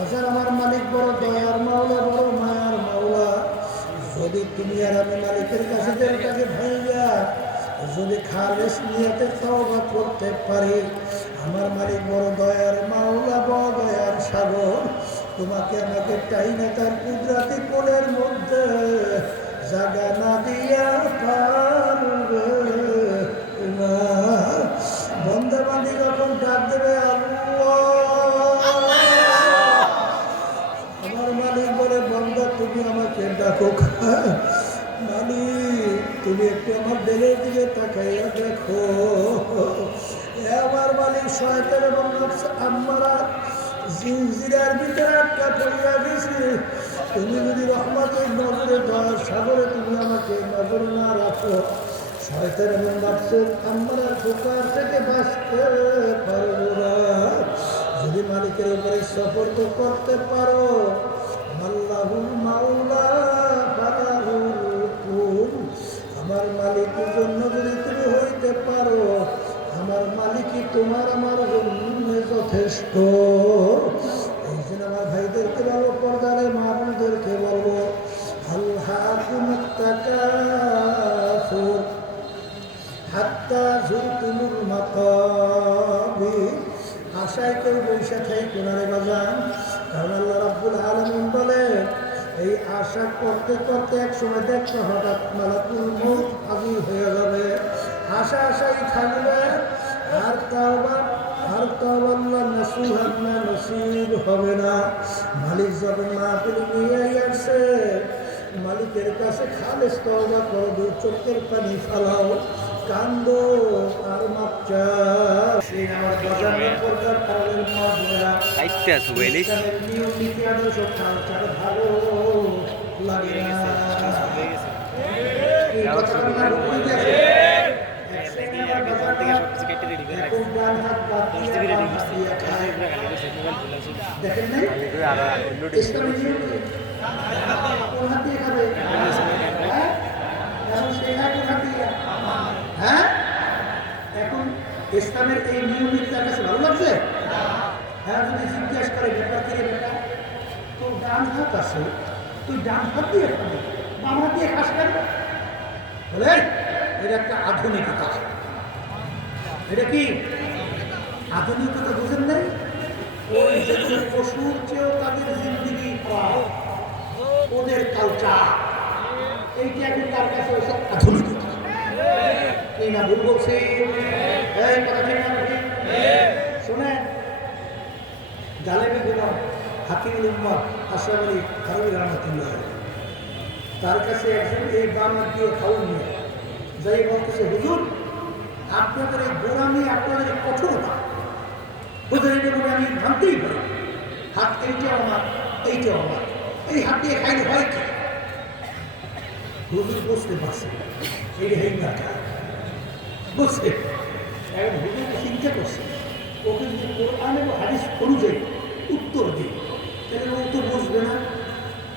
হাজার আমার মালিক বড় দয়ার মাওলা, বড় মায়ার মাওলা। যদি তুমি আর আমি মালিকের কাছে ভাইয়া যদি খালেস নিয়তে তওবা করতে পারি, আমার মালিক বড় দয়ার মাওলা, বড় দয়ার সাগর, তোমাকে আমাকে টাইনা তার কুদরতি কোলের মধ্যে জাগা না দিয়া পারবে না। বন্দা বান্দি যখন ডাক দেবে আমার মালিক বলে, বন্দা তুমি আমাকে ডাকো। মালিক তুমি একটু আমার দিলের দিকে তাকাইয়া দেখো। আমার মালিক শয়তান এবং নফস আম্মারা জিনজিরার ভিতরে আটকা পড়িয়া গেছে। তুমি যদি রহমতের নজরে দয়ার সাগরে তুমি আমাকে নজর না রাখো, শয়তান এবং নফসের আম্মারার ধোঁকার থেকে বাঁচতে পারবো না। যদি মালিকের উপরে সফর তো করতে পারো, আল্লাহুল মাওলা ফালাহুল কুল, আমার মালিকের জন্য যদি তুমি হইতে পারো, আমার মালিকই তোমার আমার জন্য যথেষ্ট। এই জন্য আমার ভাইদেরকে বলবো, পর্দারে মাহবুবদেরকে বলবো, আল্লাহুমুত তাকাসুর হাত্তা যুরতুমুল মাকাবির। আশায় কেউ বসে থাকে কোনারে বাজান, কারণ আল্লাহ রাব্বুল আলামিন বলে এই আশা করতে করতে এক সময় দেখতে হঠাৎ মালাকুল মউত হাজির হয়ে যাবে। আশাই থাকবে, আর তাওবা আল্লাহ নসিব হবে না। মালিক যখন মাহফিল নিয়ে আসছে, মালিকের কাছে খালেস তওবা করো, দুই চোখের পানি ফালাও, কান্দো আর মাপচা। সেই আমার বাজারের পর্দার কালের মধ্যেরা আইটা সুবেলি নিয়ম নীতি আদর্শ কালচার ভালো লাগে না। এই কথাটা আমার বুঝে গেছে। এখন ডান হাত বাদ দিয়ে বাম হাত দিয়ে খায়। দেখেন নাই ইসলামের নিয়ম কি? কোন হাত দিয়ে খাবে? হ্যাঁ, এখন সেই হাত দিয়ে। হ্যাঁ, এখন ইসলামের এই নিয়ম নীতি তার কাছে ভালো লাগছে? হ্যাঁ, যদি জিজ্ঞাসা করে ব্যাপার থেকে বেটা তোর ডান হাত আছে, তুই ডান হাত দিয়ে খাবি, বাম হাত দিয়ে খাস কেন? বলে এটা একটা আধুনিকতা। এটা কি আধুনিকতা? বুঝেন নাই? ওই যে পশুর চেয়েও তাদের জিন্দিগি কম, ওদের কালচার, এইটা এখন তার কাছে ওইসব আধুনিকতা। এই না ভুল বলছি? শোনেন, জালেবি গোলাম হাকিমুল উম্মত আশরাফ আলী থানভী রাহমাতুল্লাহ, তার কাছে একজন এই বাম হাত দিয়ে খাওয়ান নিয়ে যাই বলতেছে, হুজুর আপনাদের এই গোলামি, আপনাদের এই কঠোরতা, হুজুর এটা বলে আমি ভাবতেই পারি, হাত এইটাও আমার, এইটাও আমার, এই হাত দিয়ে খাইলে হয় কি? হুজুর বুঝতে পারছে এই হেঙ্গাটা বুঝছে। এখন হুজুর চিন্তা করছে, ওকে যদি কোরআন এবং হাদিস অনুযায়ী উত্তর দিই, তাহলে ও তো বুঝবে না,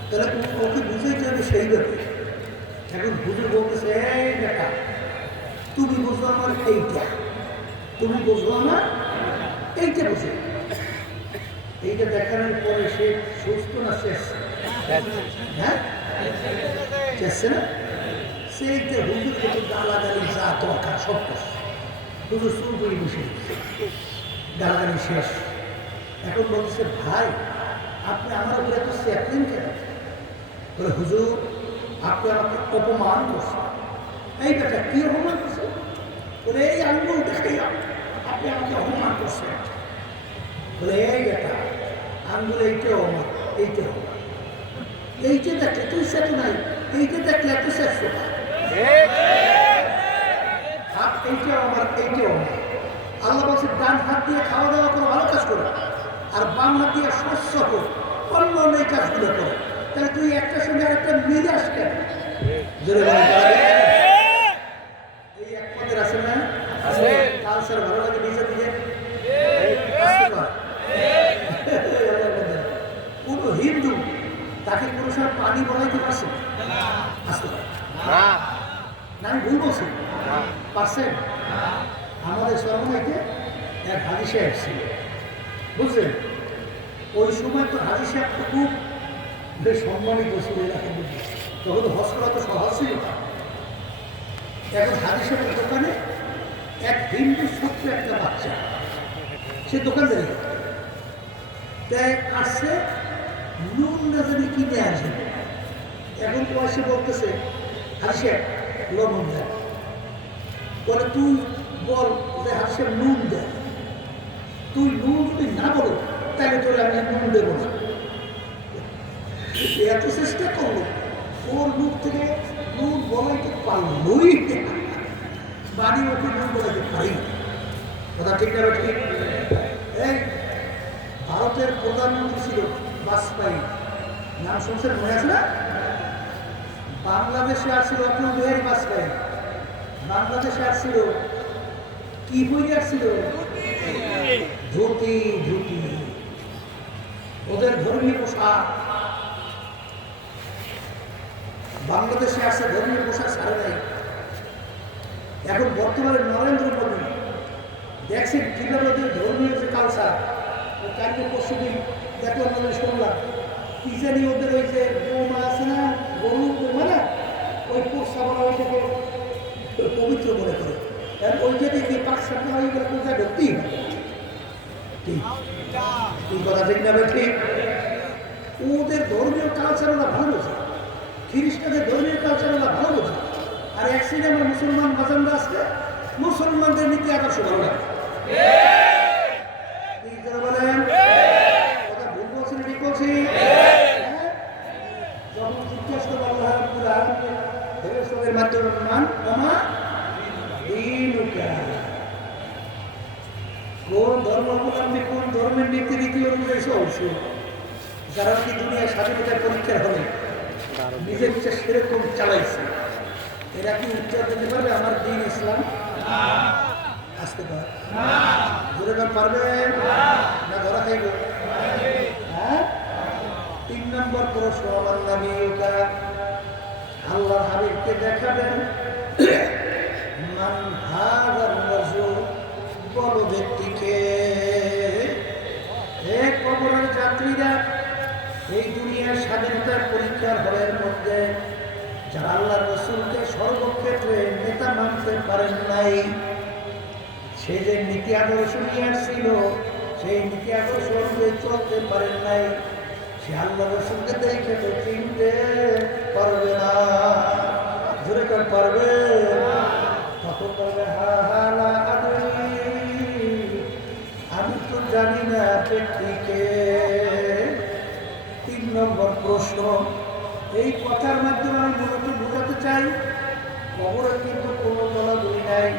তাহলে ওকে বুঝাইতে হবে সেইভাবে। এখন হুজুর বলতেছে, এই বেটা তুমি বুঝবো আমার এইটা, তুমি বুঝবো আমার এইটা, বুঝে এইটা দেখানোর পরে সে সুস্থ না শেষ? হ্যাঁ, চেষ্টা না? সেইটা হুজুর কিন্তু গালাগালি যা দরকার সব করছে। হুজুর শুরু করে বসে গালাগালি শেষ। এখন বলছে, ভাই আপনি আমার উপরে এত চেপলেন কেন? বলে, হুজুর আপনি আমাকে অপমান করছেন। এই বেটা কি অপমান করছে? বলে, এই আঙ্গুল দেখাই আপনি আমাকে অপমান করছেন। বলে, এই বেটা আঙ্গুল এইটাও আমার, এইটাও আমার, এইটা দেখলে তুই সেট নাই, এইটা দেখলে এত শেষ না, হাত এইটাও আমার, এইটাও আমার। আল্লাহ বলছে ডান হাত দিয়ে খাওয়া দাওয়া করে ভালো কাজ করো, আর বাম হাত দিয়ে শস্য করো, অন্য অন্য এই কাজগুলো করো। তাহলে তুই একটার সঙ্গে একটা মিলে আসবে। এই এক পদের আছে না? কালচার ভালো লাগে নিজে দিকে। কোন হিন্দু তাকে কোনো সময় পানি বলাইতে পারছে? আসতে পারে না, আমি ভুল বলছি? পারছেন? আমাদের সর্বনাইতে এক হাজি সাহেব ছিল, বুঝলেন? ওই সময় তো হাজি সাহেব তো খুব বেশ সম্মানিত ছিল এলাকার মধ্যে, তখন হজ করা তো সহজ ছিল না। এখন হাজি সাহেবের দোকানে এক হিন্দু ছোট্ট একটা বাচ্চা, সে দোকানদারি তাই আসছে নুন রাজানি কিনে আসে। এখন তো এসে বলতেছে হাজি সাহেব লবণ দেয়, বলে তুই বল যে হাজি সাহেব নুন দেয়, তুই নুন যদি না বলো তাহলে তোর আমি নুন দেবো না। এত চেষ্টা করলো, ওর মুখ থেকে নুন বলাইতে পারলই বাড়ি ওকে নুন বলাইতে পারি। কথা ঠিক না ঠিক? এই ভারতের প্রধানমন্ত্রী ছিল বাজপেয়ী, নাম শুনছেন? মনে আছে না? বাংলাদেশে আসছিল অটল বিহারী বাজপেয়ী, বাংলাদেশে আসছিল কি বই আসছিল? ধুতি। ধুতি ওদের ধর্মীয় পোশাক। বাংলাদেশে আসছে ধর্মীয় পোশাক ছাড়ে নাই। এখন বর্তমানে নরেন্দ্র মোদী দেখছেন কিভাবে ওদের ধর্মীয় যে কালচার, কালকে পরশু দিন দেখলাম, মানে শুনলাম কি জানি ওদের ওই যে বৌমা আছে না, গরু বৌমা না, ওই পোষাবনা ওইটাকে পবিত্র মনে করে, ওইটা দেখি পাক সাপনা হয়ে গেলে কোথায় ঢুকতেই হবে। ঠিক কথা ঠিক না? ঠিক। ওদের ধর্মীয় কালচার ওরা ভালো বোঝে, খ্রিস্টানদের ধর্মীয় কালচার ওরা ভালো বোঝে। আর এক সিনে আমার মুসলমান বাজানরা আসলে মুসলমানদের নীতি আদর্শ ভালো লাগে। বলেন কথা ভুল বলছি ঠিক বলছি? যখন জিজ্ঞাসা করবো আল্লাহর মাধ্যমে মান আমা কোন ধর্মাবলম্বী কোন ধর্মের নীতি রীতি অনুযায়ী চলছে, যারা কি দুনিয়ার স্বাধীনতার পরীক্ষার হবে নিজের ইচ্ছা সেরকম চালাইছে, এরা কি উত্তর দিতে পারবে আমার দিন ইসলাম? আসতে পারে ধরে পারবে না? ধরা খাইবে? হ্যাঁ। 3 নম্বর প্রশ্ন, আমার নবীকা আল্লাহ হাবিবকে দেখাবেন মান হাযার রাজুল, বলো ব্যক্তিকে। হে কবরের যাত্রীরা, এই দুনিয়ার স্বাধীনতার পরীক্ষার হলের মধ্যে যারা আল্লাহ রসুলকে সর্বক্ষেত্রে নেতা মানতে পারেন নাই, সে যে নীতি আদর্শ নিয়ে আসছিল সেই নীতি আদর্শ অনুযায়ী চলতে পারেন নাই, সে আল্লাহ রসুলকে দেখে তো চিনতে পারবে না। জোরে কার পারবে? তখন বলবে আমি তো জানি না ব্যক্তিকে। 3 নম্বর প্রশ্ন, এই কথার মাধ্যমে আমি মূলত বোঝাতে চাই কবরে কিন্তু কোনো বলাবলি নাই।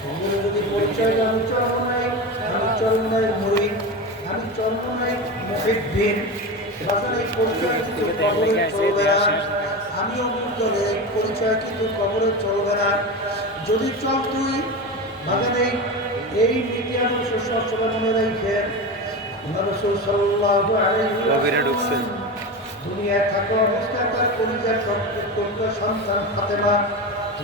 কবরে যদি পরিচয় আমি চরমনাই, আমি চরমনাই মুরিদ, আমি চরমনাই মুহিদ্দিন, এই পরিচয় কিন্তু কবরে চলবে না। আমিও দলে এই পরিচয় কিন্তু কবরে চলবে না। যদি চল তুই ভাবে নেই, এই নীতি আদর্শ সবসময় মনে রাখবেন। রাসূল সাল্লাল্লাহু আলাইহি ওয়াসাল্লাম দুনিয়ায় থাকা অবস্থায় তার পরিচয় সত্য সন্তান ফাতেমা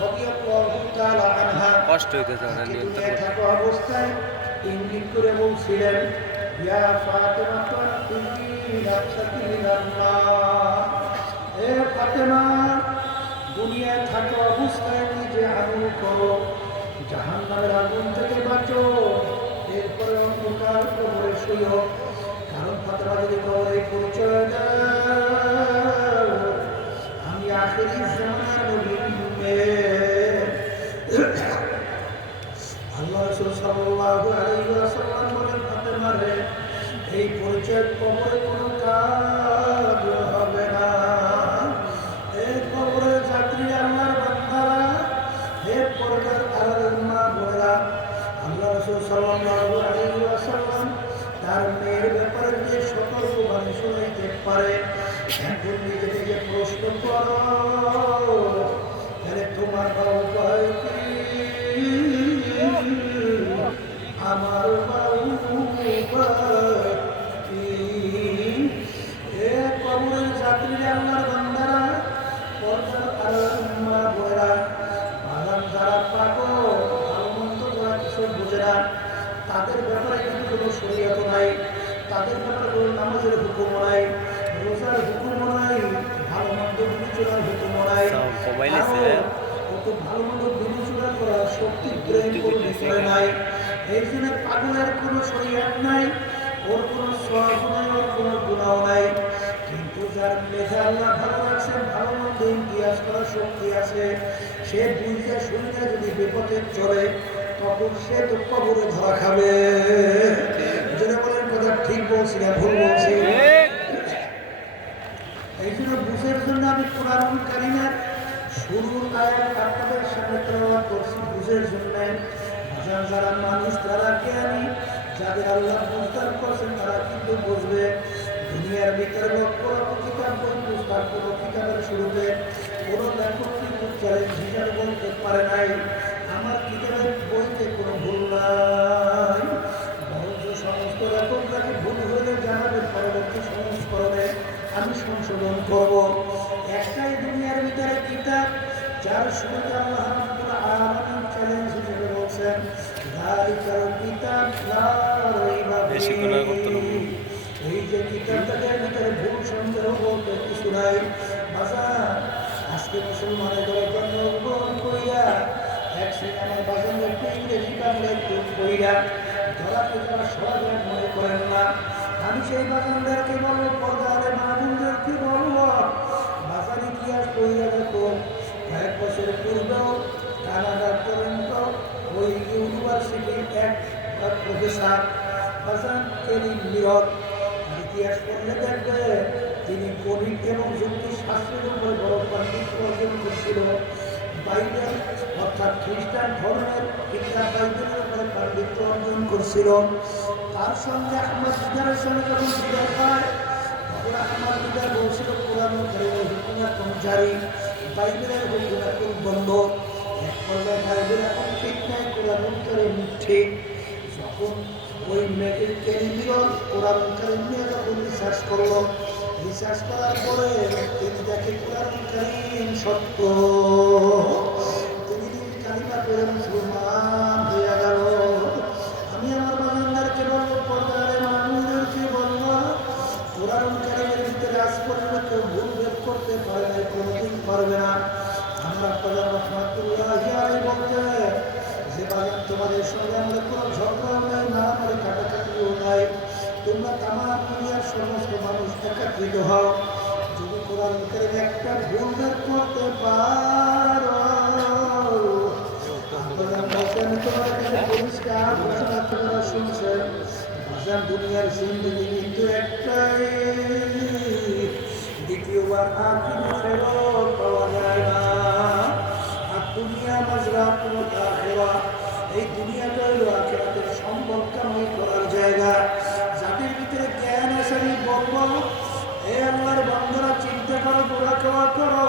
রাদিয়াল্লাহু তাআলা আনহা কষ্ট হইতেছে না দুনিয়ায় থাকা অবস্থায় ইঙ্গিত করে বলছিলেন, ইয়া ফাতেমা তুই রাখসাতি মিনান্নার, হে ফাতেমা দুনিয়ায় থাকা অবস্থায় নিজে আমল করো, জাহান্নামের আগুন থেকে বাঁচো, এরপরে অন্ধকার কবরে শুয়ো। কারণ ফাতেমা যদি কবরে পরিচয় দাও, আমি আখেরি জামানার নবীর মেয়ে। আল্লাহ রাসূল সাল্লাল্লাহু আলাইহি ওয়াসাল্লাম বলেন, ফাতেমা রে, এই পরিচয় কবরে কোনো কাজ হবে না। এই কবরের যাত্রী আল্লাহর বান্দারা, হে পর্দার আড়ালের মা বোনেরা, আল্লাহ রাসূল সাল্লাল্লাহু আলাইহি ওয়াসাল্লাম তার মেয়ের ব্যাপারে যে সতর্কবাণী শোনাইতে পারে, এখন নিজে নিজে প্রশ্ন করো, তাহলে তোমার উপায় কি? আমার উপায় কি? এ কবরের যাত্রীরা আল্লাহর বান্দারা, পর্দার আড়ালের মা বোনেরা, যারা পাগল ভালো মন্দ যারা কিছু বোঝে না, তাদের ব্যাপারে কিন্তু কোনো শরীয়ত নাই, তাদের ব্যাপারে কোনো নামাজ করে নাই। এই জন্য পাগলের কোনো শরীয়ত নাই, ওর কোনো সওয়াব নাই, ওর কোনো গুনাহ নাই। কিন্তু যার মেধা আল্লাহ ভালো রাখছেন, ভালো মন্দ ইতিহাস করার শক্তি আছে, সে বুঝে শুনলে যদি বিপদে চলে তখন সে তো কবরে ধরা খাবে। যেটা বলেন কথা ঠিক বলছি না ভুল বলছি? এই জন্য বুঝের জন্য আমি কোরআন কারিমের শুরুর আয়াত আপনাদের সামনে তেলাওয়াত করছি বুঝের জন্য। যারা মানুষ, যারা জ্ঞানী, যাদের আল্লাহ বুঝদান করছেন তারা কিন্তু বুঝবে। দুনিয়ার ভিতরে লক্ষ লক্ষ কিতাব বই পুস্তক, কোনো কিতাবের শুরুতে কোনো লেখক কিন্তু চ্যালেঞ্জ হিসাবে বলতে পারে নাই আমার কিতাবের বইতে কোনো ভুল নাই। বরঞ্চ সমস্ত লেখকরাকে ভুল হলে জানাবে, পরবর্তী সংস্করণে আমি সংশোধন করব। একটাই দুনিয়ার ভিতরে কিতাব যার শুরুতে আল্লাহ রাব্বুল আলামিন চ্যালেঞ্জ হিসেবে বলছেন, যালিকাল কিতাব লা রাইবা ফীহি। এই যে কিতাবটার ভিতরে ভুল সন্দেহ বলতে কিছু নাই। বাজার আজকে মুসলমানের দলে জন্মগ্রহণ করিয়া এক সিনেমার বাজারে একটু ইংরেজি বাংলা একটু করিয়া ধরাকে তারা সহজে মনে করেন না। আমি সেই বাজানদেরকে বলবো, পর্দারে মাহবুবদেরকে বলবো, বাজার ইতিহাস করিয়া দেখো। কয়েক বছর পূর্বেও কানাডার টরন্টো ওই ইউনিভার্সিটির এক প্রফেসর বাজান কেলি মিরর ইতিহাস পড়লে দেখবে তিনি গণিত এবং যুক্তিশাস্ত্রের উপরে বড় পাণ্ডিত্য অর্জন করছিল। বাইবেল অর্থাৎ খ্রিস্টান ধর্মের কিতাব বাইবেলের উপরে পাণ্ডিত্য অর্জন করছিল। তার সঙ্গে আমার দিদারের সঙ্গে যখন দিদার হয় তখন আমার দিদার বলছিল কোরআন কারীমের হুকুমাত জারি, বাইবেলের হুকুমাত বন্ধ। এক পর্যায়ে বাইবেল এখন ঠিক নাই, কোরআন কারীম ঠিক। যখন ওই মেয়েটির কেন্দ্রীয় কোরআন কারীম নিয়ে যখন রিসার্চ করলো, রিসার্চ করার পরে তিনি দেখে কোরআন কারীম সত্য। তিনি কালিমা করে মুসলমান হয়ে গেল। আমি আমার বাগানদারকে বলবো, পর্দারে মানুষদেরকে বলবো, কোরআন কারীমের ভিতরে আজ পর্যন্ত কেউ ভুল বের করতে পারে নাই, কোনোদিন পারবে না। আমরা প্রধান রহমাতুল্লাহি আলাইহি বলতে যে বাগান তোমাদের সঙ্গে আমাদের কোনো ঝগড়া নাই, না আমাদের কাটাকাটিও নাই, তোমরা তামাম দুনিয়ার সমস্ত মানুষ একত্রিত হও, যদি কোরআন কারীম একটা ভুল বের করতে পারো আমি তোমার কাছে পরিষ্কার ঘোষণা তোমরা শুনছেন। বাজার দুনিয়ার জিন্দেগি কিন্তু একটাই, দ্বিতীয়বার আর কিন্তু ফেরত পাওয়া যায় না। আর দুনিয়া মাজরাতুল আখিরা, এই দুনিয়াটা হলো আখিরাতের সম্পদ কামাই করার জায়গা। যাদের ভিতরে জ্ঞান আছে আমি বলবো, হে আল্লাহর বান্দারা চিন্তা করো, দোয়া করো,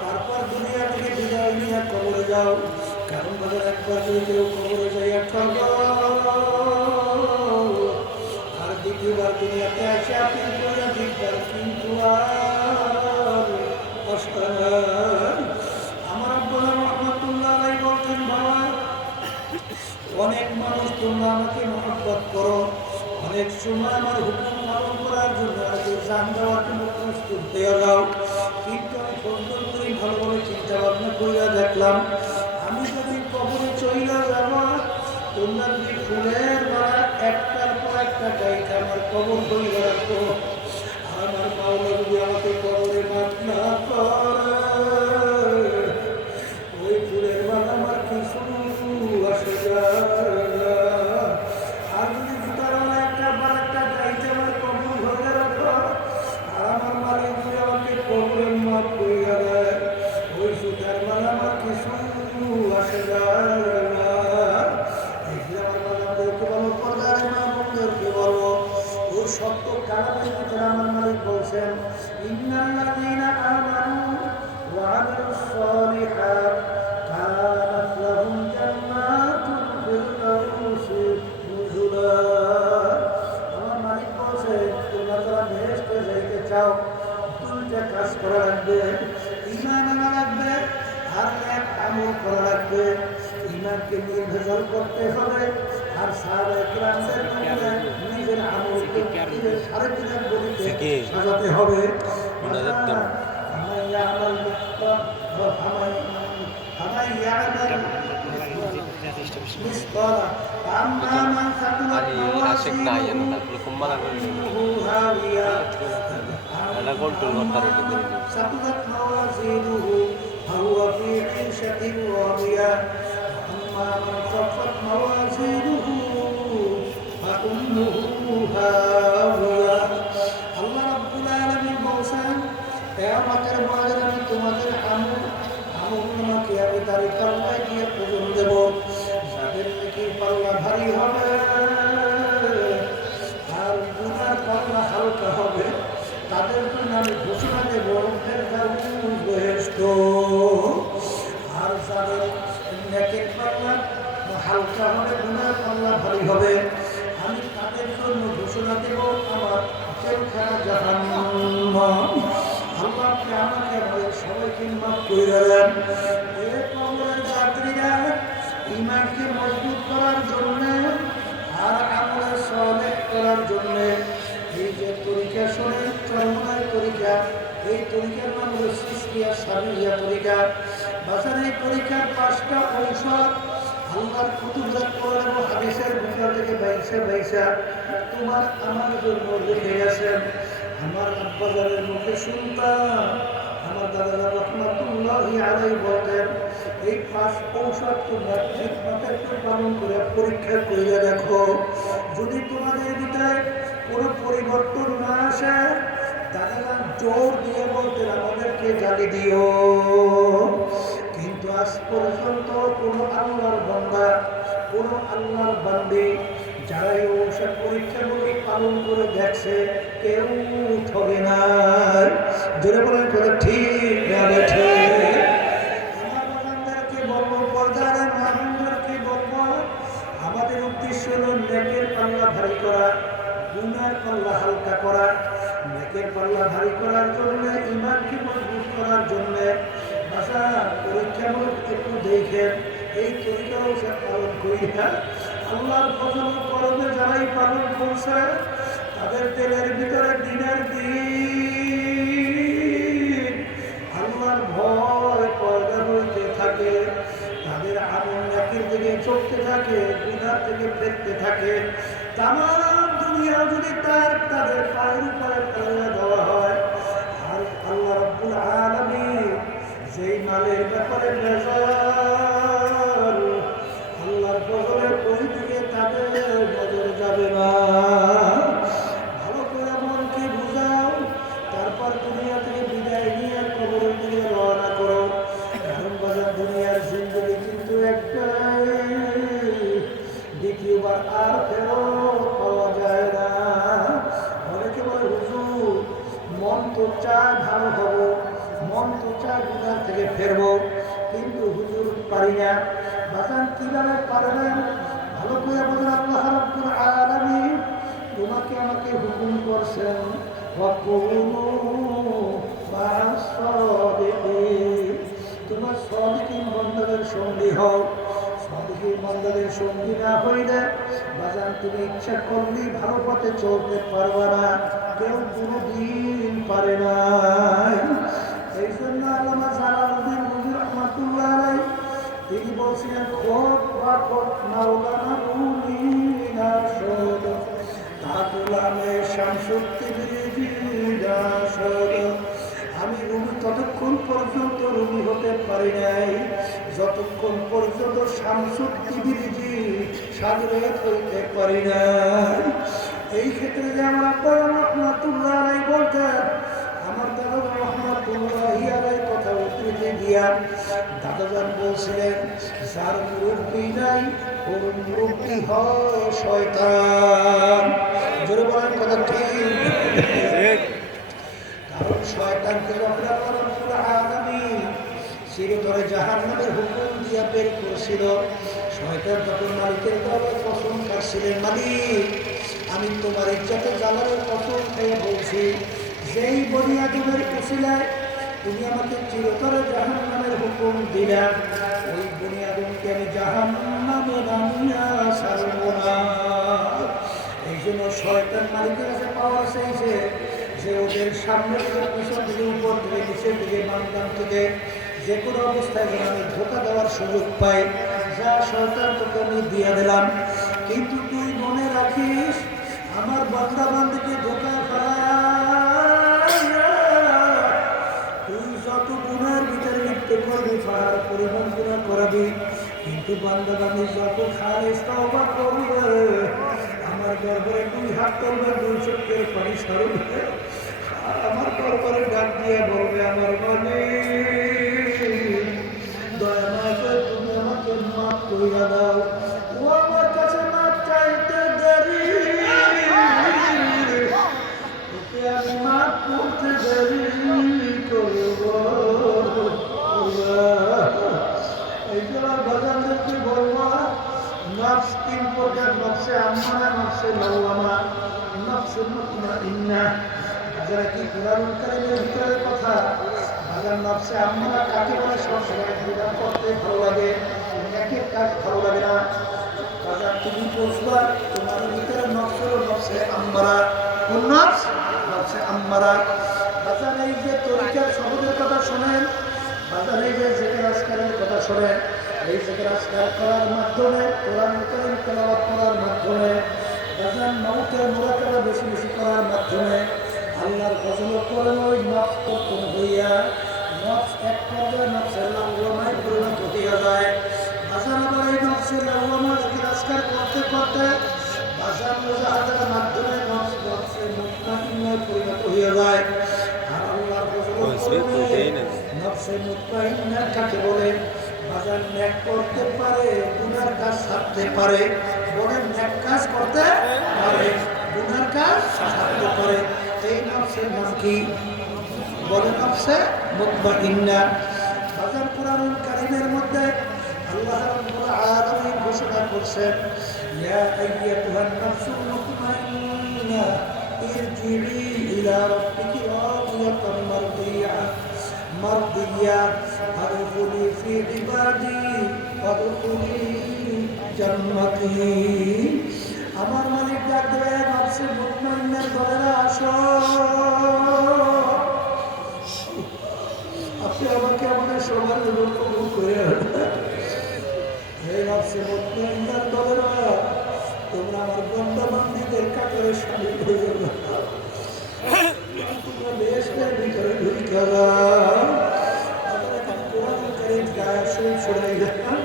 তারপর দুনিয়া থেকে বিদায় নিয়ে কবরে যাও। কারণ বাজার একবার যদি কেউ কবরে যাইয়া ঠগো আর দ্বিতীয়বার দুনিয়াতে আসে আপনি করে দিকবার কিন্তু আর আমার আব্বা রহমাতুল্লাহ আলাইহি বলতেন, বাবা অনেক মানুষ তোমরা আমাকে মহব্বত করো, অনেক সময় আমার হুকুম পালন করার জন্য আগে জান দেওয়ার জন্য প্রস্তুত হয়ে যাও, কিন্তু আমি সুন্দর করে ভালোভাবে চিন্তা ভাবনা করে দেখলাম আমি যদি কবরে চইলা যাব, তোমরা যদি ফুলের মালা একটার পর একটা গাইতে আমার কবর করে রাখো, আমার মাওলা যদি আমাকে কবরে মাফ না করে, ওই ফুলের মালা আমার কিছু আসে যায় না। আর যদি জুতার মালা একটা বার একটা গাইতে আমার কবর ধরে রাখো, আর আমার মালিক যদি আমাকে কবরে মাফ করে দেয়, ওই জুতার মালা আমার কিছু আসে যায় না। দেখলে আমার বাজারদেরকে বলো, পর্দারে মা বোনদেরকে বলো, ও সত্য কালামের ভিতরে আমার মালিক বলছেন, ইন্নাল্লাযীনা আমানু ওয়া আমিলুস সালিহাত কানাত লাহুম জান্নাতুল ফিরদাউসি নুজুলা। আমার মালিক বলছে, তোমরা যারা বেহেশতে যাইতে চাও, দুইটা কাজ করা লাগবে, ঈমান আনা লাগবে আর এক আমল করা লাগবে। ঈমানকে নির্ভেজাল করতে হবে, আর সাহাবায়ে কিরামদের মধ্যে নিজের আমলকে নিজের শারীরিক গতিতে সাজাতে হবে। مثقال فأما من ثقلت موازينه فأمه هاوية ثقلت موازينه فهو في عيشة راضية وأما من خفت موازينه فأمه هاوية আল্লাহ রাব্বুল আলামিন বলেন কিয়ামতের ময়দানে আমি তোমাদের আমলনামাকে আমি তারই পাল্লায় দিয়ে ওজন দেব যাদের নাকি পাল্লা ভারী হবে আর গুনার পাল্লা হালকা হবে তাদের জন্য আমি ঘোষণা দেব বেহেশত আর যাদের নেকের পাল্লা হালকা হবে গুনার পাল্লা ভারী হবে আমি তাদের জন্য ঘোষণা দেব আমার জেলখানা জাহান্নাম আল্লাহ আপনি আমাকে আমাদের সবাইকে মাফ করে দেন এ কবরের যাত্রীরা ঈমানকে মজবুত করার জন্য আর আমলে সালেহ করার জন্য এই যে তরিকা শুনে চরমনার তরিকা এই তরিকার নাম হলো সিসকিয়া সাবিয়া তরিকা বাজার এই তরিকার 5টা ঔষধ আল্লাহর কুতুবজাত কোরআন ও হাদিসের ভিতর থেকে বাইসা তোমার আমার জন্য রেখে গেছেন আমার আব্বাজারের মুখে শুনতাম আমার দাদা রহমাতুল্লাহি আলাইহি বলতেন এই 5 ঔষধ তোমরা ঠিকমতো একটু পালন করে পরীক্ষা করে দেখো যদি তোমাদের ভিতরে কোনো পরিবর্তন না আসে দাদারা জোর দিয়ে বলতেন আমাদেরকে জ্বালিয়ে দিও কিন্তু আজ পর্যন্ত কোনো আল্লাহর বান্দা কোনো আল্লাহর বান্দি যারা এই ঔষধ পরীক্ষাগুলি পালন করে দেখছে কেউ ঠকে নাই জোরে বলেন করে ঠিক না বেঠে আমার বান্দাদেরকে বলবো পর্দার মানুষদেরকে বলবো আমাদের উদ্দেশ্য হলো নেকের পাল্লা ভারী করা গুনার পাল্লা হালকা করা নেকের পাল্লা ভারী করার জন্য ঈমানকে মজবুত করার জন্য ভাষা পরীক্ষামূলক একটু দেখেন এই তরিকা ঔষধ পালন করি না আল্লাহর ফজল করবে যারাই পালন করছে তাদের তেলের ভিতরে দিনের দিন আল্লাহর ভয় পয়দা হইতে থাকে তাদের আমল নেকির দিকে চলতে থাকে গুনাহ থেকে ফিরতে থাকে তামাম দুনিয়া যদি তাদের পায়ের উপরে ফেলে দেওয়া হয় আর আল্লাহ রাব্বুল আলামিন যেই মালের ব্যাপারে ভেজাল আল্লাহর ফজলের ওই দিকে তাদের নজর যাবে না ভালো করে মনকে বুঝাও তারপর দুনিয়া থেকে বিদায় নিয়ে কবরের দিকে রওনা করো কারণ বাজার দুনিয়ার জিন্দগি কিন্তু একটাই দ্বিতীয়বার আর ফেরত পাওয়া যায় না অনেকে বলে হুজুর মন তো চায় ভালো হবো মন তো চায় গুনাহ থেকে ফেরবো কিন্তু হুজুর পারি না বাজান কিভাবে পারবেন ভালো করে বলেন আল্লাহ রাব্বুল আলামিন তোমাকে আমাকে হুকুম করছেন ওয়াকুনু মা'আস-সাদিকিন তোমার সাদিকিন বান্দাদের সঙ্গী হও সাদিকিন বান্দাদের সঙ্গী না হইলে বাজান তুমি ইচ্ছা করলেই ভালো পথে চলতে পারবে না কেউ কোনোদিন পারে না এই জন্য আল্লামা জালালউদ্দিন রুমি রহমাতুল্লাহ আলাইহি তিনি বলছিলেন খোদ ওয়াকত মাওলানা রুমি নাশদ তাকুলামে শামসুত্তিবিরিদাশদ আমি রুমি ততক্ষণ পর্যন্ত রুমি হতে পারি নাই যতক্ষণ পর্যন্ত শামসুত্তিবিরিজি সাগরে হইতে পারি নাই এই ক্ষেত্রে যে আমার আব্বা রহমাতুল্লাহ আলাইহি বলতেন আমার দাদা রহমাতুল্লাহি আলাইহি কথা উদ্ধৃতি দিয়া দাদাজান বলছিলেন যার মুরব্বী নাই ওর মুরব্বী হয় শয়তান জোরে বলেন কথা ঠিক কারণ শয়তানকে যখন আল্লাহ রাব্বুল আলামিন চিরতরে জাহান্নামের হুকুম দিয়া বের করেছিল শয়তান তখন মালিকের দলে কসম খাচ্ছিলেন মালিক আমি তোমার ইজ্জতে জালালের কসম খেয়ে বলছি যেই বনি আদমের উসিলায় তুমি আমাকে চিরতরে জাহান্নামের হুকুম দিলা ওই বনি আদমকে আমি জাহান্নামে নামিয়া ছাড়ব না এই জন্য শয়তান মালিকের কাছে পাওয়া চাইছে যে ওদের সামনে থেকে পিছন থেকে উপর থেকে নিচের দিকে মানকান থেকে যে কোনো অবস্থায় যেন আমি ধোকা দেওয়ার সুযোগ পাই যা শয়তান তোকে আমি দিয়ে দিলাম, কিন্তু তুই মনে রাখিস আমার বান্দা বান্দিকে ধোঁকা ফেলায়া তুই যত গুনার ভিতরে লিপ্ত করবি পাহাড় পরিমাণ গুনাহ করাবি, কিন্তু বান্দা বান্দি যত খালিস তওবা করবে আমার দরবারে দুই হাত তুলবে, দুই চোখের পানি সারবে, আর আমার দরবারে ডাক দিয়ে বলবে আমার মালিক দয়া মাকে তুমি আমাকে মাফ কইরা দাও। ও আমার কাছে মাফ চাইতে দেরি, তোকে আমি মাফ করতে দেরি করব। এই জন্য বাজানদেরকে বলবো নফস তিন প্রকার, নফসে আম্মারা, নফসে লাওয়ামা, নফসে মুতমাইন্না। যারা কি কোরআনুল কারীমের ভিতরের কথা বাজার নফসে আম্মারা কাকে বলে? সবসময় গুনাহ করতে ভালো লাগে, একের কাজ ভালো লাগে না। বাজার তুমি বুঝবা তোমার ভিতরে নফস হলো নফসে আম্মারা। কোন নফস? নফসে আম্মারা। বাজার এই যে তরিকার শব্দের কথা শোনেন, বাজার এই যে জিকির আজকারের কথা শোনেন, এই জিকির আজকার করার মাধ্যমে, কোরআনুল কারীম তেলাওয়াত করার মাধ্যমে, বাজার মাউতের মুরাকাবা বেশি বেশি করার মাধ্যমে আল্লাহর ফজল করেন ওই নফস পতন হইয়া নফস এক পর্যায়ে নফসের লাওয়ামায় পরিণত হইয়া যায়। বাজার আবার এই নফসের লাওয়ামা জিকির আজকার করতে করতে বাজার মুজাহাদার মাধ্যমে নফস নফসের মুতমাইন্নায় পরিণত হইয়া যায়। আর আল্লাহর ফজল করেন নফসে মুতমাইন্না কাকে বলে? বাজার নেক করতে পারে, গুনার কাজ ছাড়তে পারে। বলেন নেক কাজ করতে পারে, গুনার কাজ ছাড়তে পারে। এই নফসের নাম কি? বলে নফসে মুতমাইন্না। বাজার কোরআনুল কারীমের মধ্যে আল্লাহ রাব্বুল আলামিন ঘোষণা করছেন, ইয়া আইয়াতুহান নাফসুল মুতমাইন্না ইরজিই ইলা রাব্বিকি রাদিয়াতান মারদিয়া ফাদখুলি ফি ইবাদি ফাদখুলি জান্নাতি। আমার মালিক ডাক দেবে নফসে মুতমাইন্নার দলেরা আসো, আপনি আমাকে আমাদের সবার জন্য কবুল করে। হে নফসে মুতমাইন্নার দলেরা, তোমরা আমার বান্দা বান্দীদের কাতারে শামিল হয়ে যাবে। তোমরা বেহেশতের ভিতরে ঢুকে যাও। আমরা এখন কোরআনুল কারীম আয়াত শরীফ শুনাই দেন।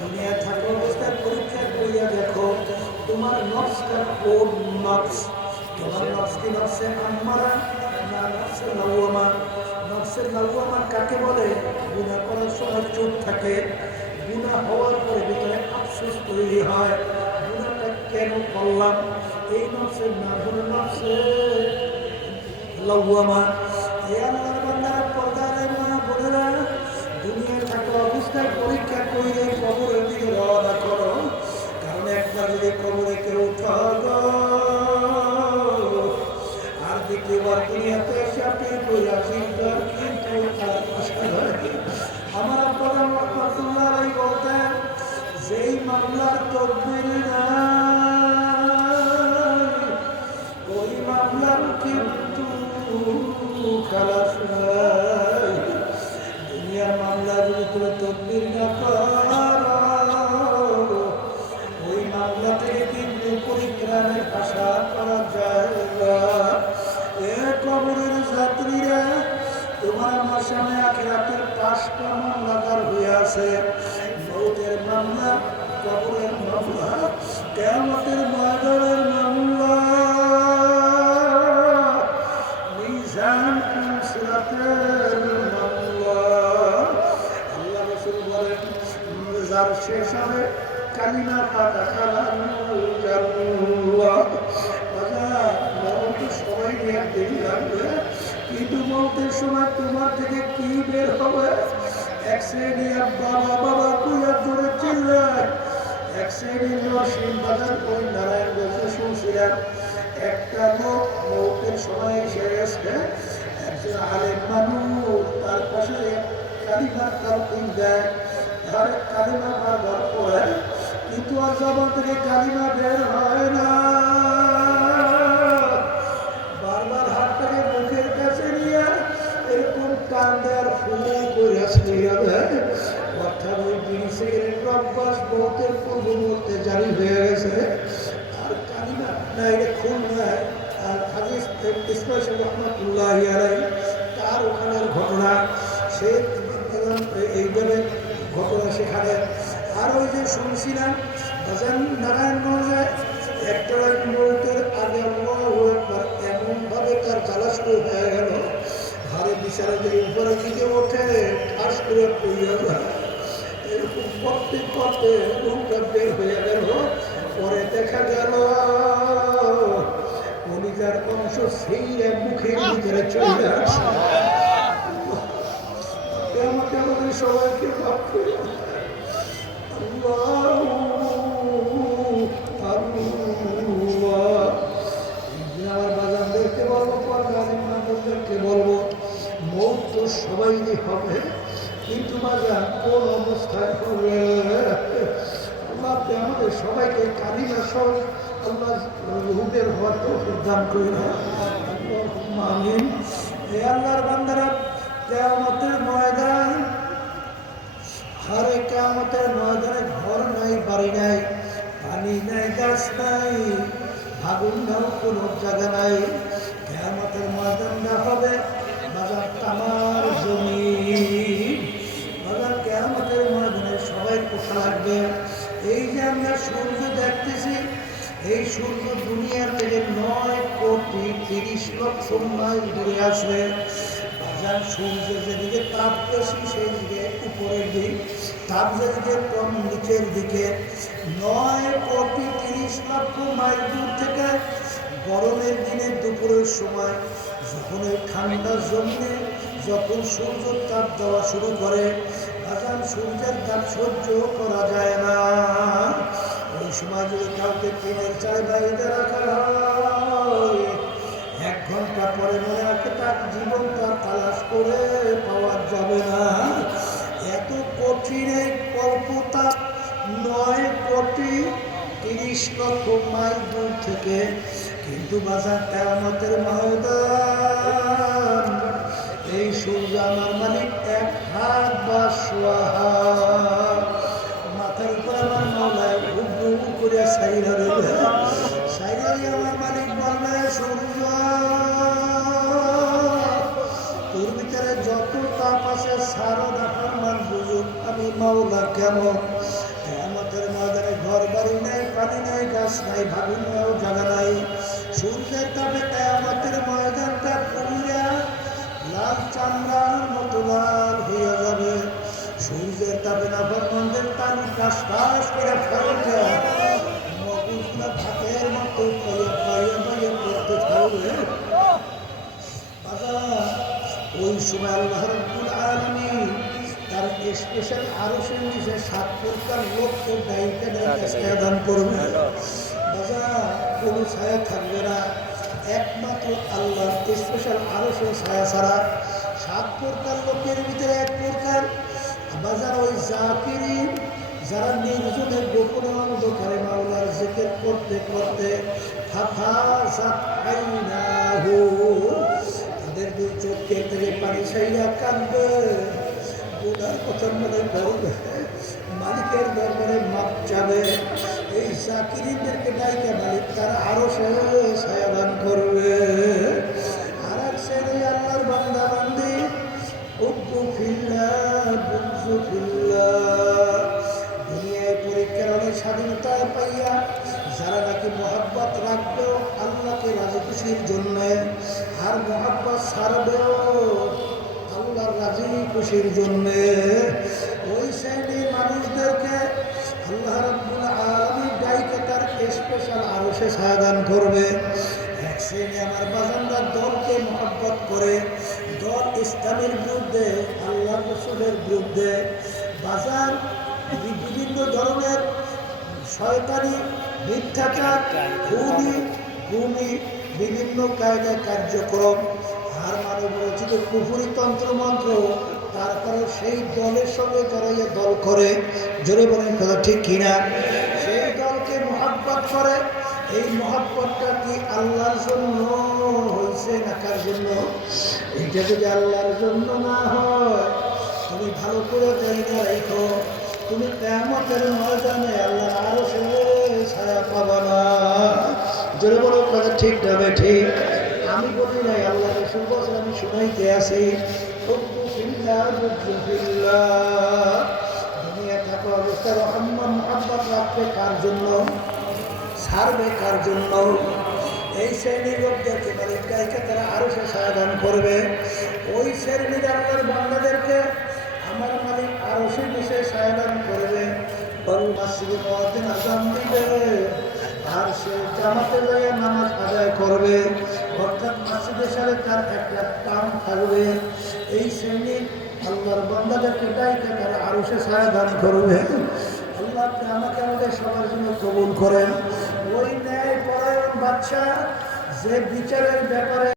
দুনিয়া থাকা অবস্থায় পরীক্ষা করিয়া দেখো তোমার নফসটা কোন নফস? তোমার নফস কি নফসে আম্মারা না নফসে লাওয়ামা? নফসে লাওয়ামা কাকে বলে? গুনাহ করার সময় চুপ থাকে, গুনাহ হওয়ার পরে ভিতরে আফসোস তৈরি হয়, গুনাহটা কেন করলাম? এই নফসের নাম হলো নফসে লাওয়ামা। হে আল্লাহর বান্দারা, পর্দার মা বোনেরা, দুনিয়ায় থাকা অবস্থায় পরীক্ষা করিলে কবরের দিকে রওনা করো। কারণ একবার যদি কবরে কেউ থাকো আর দ্বিতীয়বার দুনিয়াতে এসে আপনি কইরা চিন্তার কিন্তু আমার আব্বা রহমাতুল্লাহ আলাইহি বলতেন, যেই মামলার তদবির নাই ওই মামলার কিন্তু খালাস নাই। দুনিয়ার মামলা যদি তুমি তদবির না করো ওই মামলা থেকে কিন্তু পরিত্রাণের আশা করা যায় না। এ কবরের যাত্রীরা, তোমার আমার সামনে আখিরাতের 5টা মামলা দাঁড় হয়ে আছে। মৌতের মামলা, কবরের মামলা, কিয়ামতের ময়দানের মামলা, মিজান সিরাতের মামলা। আল্লাহ রাসূল বলেন, যার শেষ হবে কালিমা পাতা খালানুল জান্নাহ। মরণ তো সবাই নিয়ে দেরি লাগবে, কিন্তু মৌতের সময় তোমার থেকে কি বের হবে? এক শ্রেণী বাবা বাবা কুইয়া ধরে চিল্লায়, এক শ্রেণীর নরসিংহ বাজার ওই নারায়ণগঞ্জে শুনছিলাম একটা লোক মৌতের সময় এসে গেছে, একজন আলেম মানুষ তার পাশে কালিমা তালকিন দেয়, তার কালিমা বারবার পড়ে, কিন্তু আর জবান থেকে কালিমা বের হয় না। বারবার হাতটাকে মুখের কাছে নিয়ে এরকম টান দেওয়ার ফুল করে আসতে হবে। অর্থাৎ ওই বিড়ি সিগারেট বা অভ্যাস বহুতের পূর্ব মুহূর্তে জারি হয়ে গেছে। আর কালিমা ডাইরেক্ট খুন নেয়। আর হাদিস ইসমাইল রহমতুল্লাহ আলাইহি তার ওখানের ঘটনা, সে এইভাবে ঘটনা সেখানে। আর ওই যে শুনছিলাম নারায়ণগঞ্জে একটা মুহূর্তের আগে এমনভাবে তার জ্বালা শুরু হয়ে গেল, ঘরে বিছানা যে উপরের দিকে ওঠে ঠাস করে পড়িয়া যায়, এরকম করতে করতে রুমটা বের হয়ে গেল। পরে দেখা গেল কলিজার অংশ সেই মুখের ভিতরে চলে আসে। আমাকে আমাদের সবাইকে মাফ করে আমার বাজানদেরকে বলবো, পর্দাদেরকে বলবো, মৌত তো সবাই হবে, কিন্তু বাজান কোন অবস্থায় হবে? আল্লাহ আমাদের সবাইকে কালিমা সহ আল্লাহ রুহের হওয়ার তৌফিক দান করি না। আমিন। হে আল্লাহর বান্দারা, কিয়ামতের ময়দান, হারে কিয়ামতের ময়দানে ঘর নাই, বাড়ি নাই, পানি নাই, গাছ নাই, আগুন নাও কোনো জায়গা নাই। কিয়ামতের ময়দানটা হবে বাজার তামার জমিন। বাজার কিয়ামতের ময়দানে সবাই কোথা লাগবে? এই যে আমরা সূর্য দেখতেছি, এই সূর্য দুনিয়ার থেকে 9,30,00,000 মাইল দূরে আসবে। বাজার সূর্য যেদিকে তাপ বেশি সেই দিকে উপরের দিক, তাপ যেদিকে কম নিচের দিকে। 9,30,00,000 মাইল দূর থেকে গরমের দিনে দুপুরের সময় যখন এই ঠান্ডা জমিনে যখন সূর্য তাপ দেওয়া শুরু করে, বাজার সূর্যের তাপ সহ্য করা যায় না। ওই সময় যদি কাউকে ট্রেনের চায় বাইরে রাখা হয়, 1 ঘন্টা পরে মনে রাখে তার জীবনটা তালাশ করে পাওয়া যাবে না। এত কঠিন এই কল্পতাপ 9,30,00,000 মাইল দূর থেকে। কিন্তু বাজার কিয়ামতের ময়দান, এই সূর্য আমার মালিক 1 হাত বা সোয়া হাত মাথার উপর আমার মাওলায় ঘুঘু করে সাইরা দেবে। সাইরা দিয়ে আমার মালিক বলবে, সূর্য তোর ভিতরে যত তাপ আছে সারা দেখার মান বুঝুক আমি মাওলা কেমন। কিয়ামতের ময়দানে ঘর বাড়ি নাই, পানি নাই, গাছ নাই, ভাগুন নাও জায়গা নাই। সূর্যের তাপে কিয়ামতের ময়দানটা পুরিয়া লাল চামড়ার মতো লাল হইয়া যাবে। সূর্যের তাপে নাফরমানদের টান টাস টাস করে ফেলতে মগুজগুলা ভাতের মতো বাইয়ে পড়তে থাকবে। ওই সময় আল্লাহ রাব্বুল আলামিন তার স্পেশাল আরশের নিচে 7 প্রকার লোককে ডাইকে ছায়া দান করবে। কোনো ছায়া থাকবে না, একমাত্র আল্লাহর স্পেশাল আরশের ছায়া ছাড়া। 7 প্রকার লোকের ভিতরে 1 প্রকার বাজার ওই জাকিরিন, যারা নির্জনে গোপনে অন্ধকারে মাওলার জিকির করতে করতে তাদের 2 চোখের থেকে পানি ছাইয়া কাঁদবে, গুনার কথা মনে করবে, মালিকের দরবারে মাপ চাবে। এই জাকিরিনদেরকে ডাইকে মালিক তার আরো ছায়া দান করবে। আর এক শ্রেণী আল্লাহর বান্দা বান্দি, উব্বু ফিল্লাহ বুযু ফিল্লাহ, দুনিয়ায় পরীক্ষার অনেক স্বাধীনতা পাইয়া যারা নাকি মহব্বত রাখবেও আল্লাহকে রাজি খুশির জন্য, আর মহব্বত ছাড়বেও আল্লাহর রাজি খুশির জন্য, ওই শ্রেণীর মানুষদেরকে আল্লাহ রাব্বুল আলামিন ডাইকে তার স্পেশাল আরশে ছায়া দান করবে। এক শ্রেণী আমার বাজানরা দলকে মহব্বত করে, দল ইসলামের বিরুদ্ধে, আল্লাহ রাসূলের বিরুদ্ধে, বাজার বিভিন্ন ধরনের শয়তানি, মিথ্যাচার, খুনি, বিভিন্ন কায়দা কার্যক্রম, আর মানব রচিত কুফরি তন্ত্রমন্ত্র, তারপরে সেই দলের সঙ্গে জড়াইয়া দল করে, জোরে বলেন কথা ঠিক কিনা? সেই দলকে মহব্বত করে। এই মহব্বতটা কি আল্লাহর জন্য হয়েছে না কার জন্য? এইটা যদি আল্লাহর জন্য না হয়, তুমি ভালো করে জায়গা রাখো, তুমি কিয়ামতের ময়দানে আল্লাহ আরো সে ছায়া পাবা না। জোরে বলো কথা ঠিক যাবে ঠিক। আমি বলি নাই, আল্লাহ রাসূল বলেন, আমি শুনাইতে আছি। দুনিয়া থাকা অবস্থায় রহমান মুহাব্বত রাখবে কার জন্য, ছাড়বে কার জন্য? এই শ্রেণীর লোকদেরকে মালিক গায়িকা তারা আরো সে সায়দান করবে। ওই শ্রেণীর আল্লাহর বান্দাদেরকে আমার মালিক আরো সে বিষয়ে সায়দান করবে। মসজিদে মুয়াজ্জিন আযান দিবে, আর সে জামাতে যাইয়া নামাজ আদায় করবে, অর্থাৎ মসজিদের সাথে তার একটা টান থাকবে। এই শ্রেণীর আল্লাহর বান্দাদেরকে গায়িকা তারা আরো সে সায়দান করবে। আল্লাহ আপনি আমাকে আমাদের সবার জন্য কবুল করেন। ওই ন্যায় পরায়ণ বাদশা যে বিচারের ব্যাপারে